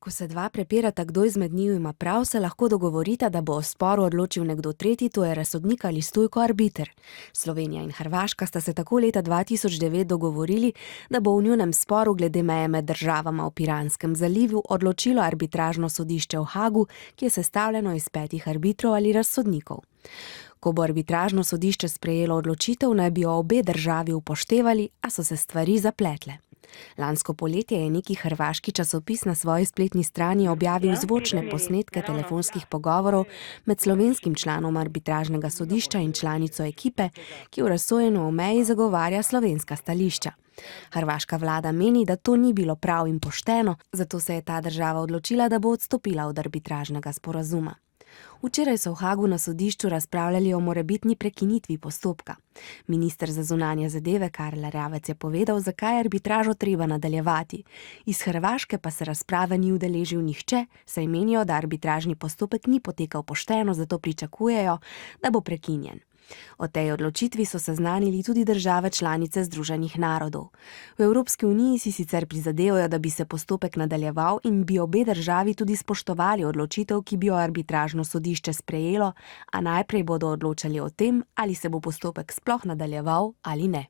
Ko se dva prepirata, kdo izmed njiju ima prav, se lahko dogovorita, da bo o sporu odločil nekdo tretji, to je razsodnik ali stojko arbiter. Slovenija in Hrvaška sta se tako leta 2009 dogovorili, da bo v njunem sporu glede meje med državama v Piranskem zalivu odločilo arbitražno sodišče v Hagu, ki je sestavljeno iz 5 arbitrov ali razsodnikov. Ko bo arbitražno sodišče sprejelo odločitev, naj bi jo obe državi upoštevali, a so se stvari zapletle. Lansko poletje je neki hrvaški časopis na svoji spletni strani objavil zvočne posnetke telefonskih pogovorov med slovenskim članom arbitražnega sodišča in članico ekipe, ki v razsojenju o meji zagovarja slovenska stališča. Hrvaška vlada meni, da to ni bilo prav in pošteno, zato se je ta država odločila, da bo odstopila od arbitražnega sporazuma. Včeraj so v Hagu na sodišču razpravljali o morebitni prekinitvi postopka. Minister za zunanje zadeve Karel Erjavec je povedal, zakaj je arbitražo treba nadaljevati. Iz Hrvaške pa se razprave ni udeležil nihče, saj menijo, da arbitražni postopek ni potekal pošteno, zato pričakujejo, da bo prekinjen. O tej odločitvi so seznanili tudi države članice Združenih narodov. V Evropski uniji si sicer prizadevajo, da bi se postopek nadaljeval in bi obe državi tudi spoštovali odločitev, ki bi jo arbitražno sodišče sprejelo, a najprej bodo odločali o tem, ali se bo postopek sploh nadaljeval ali ne.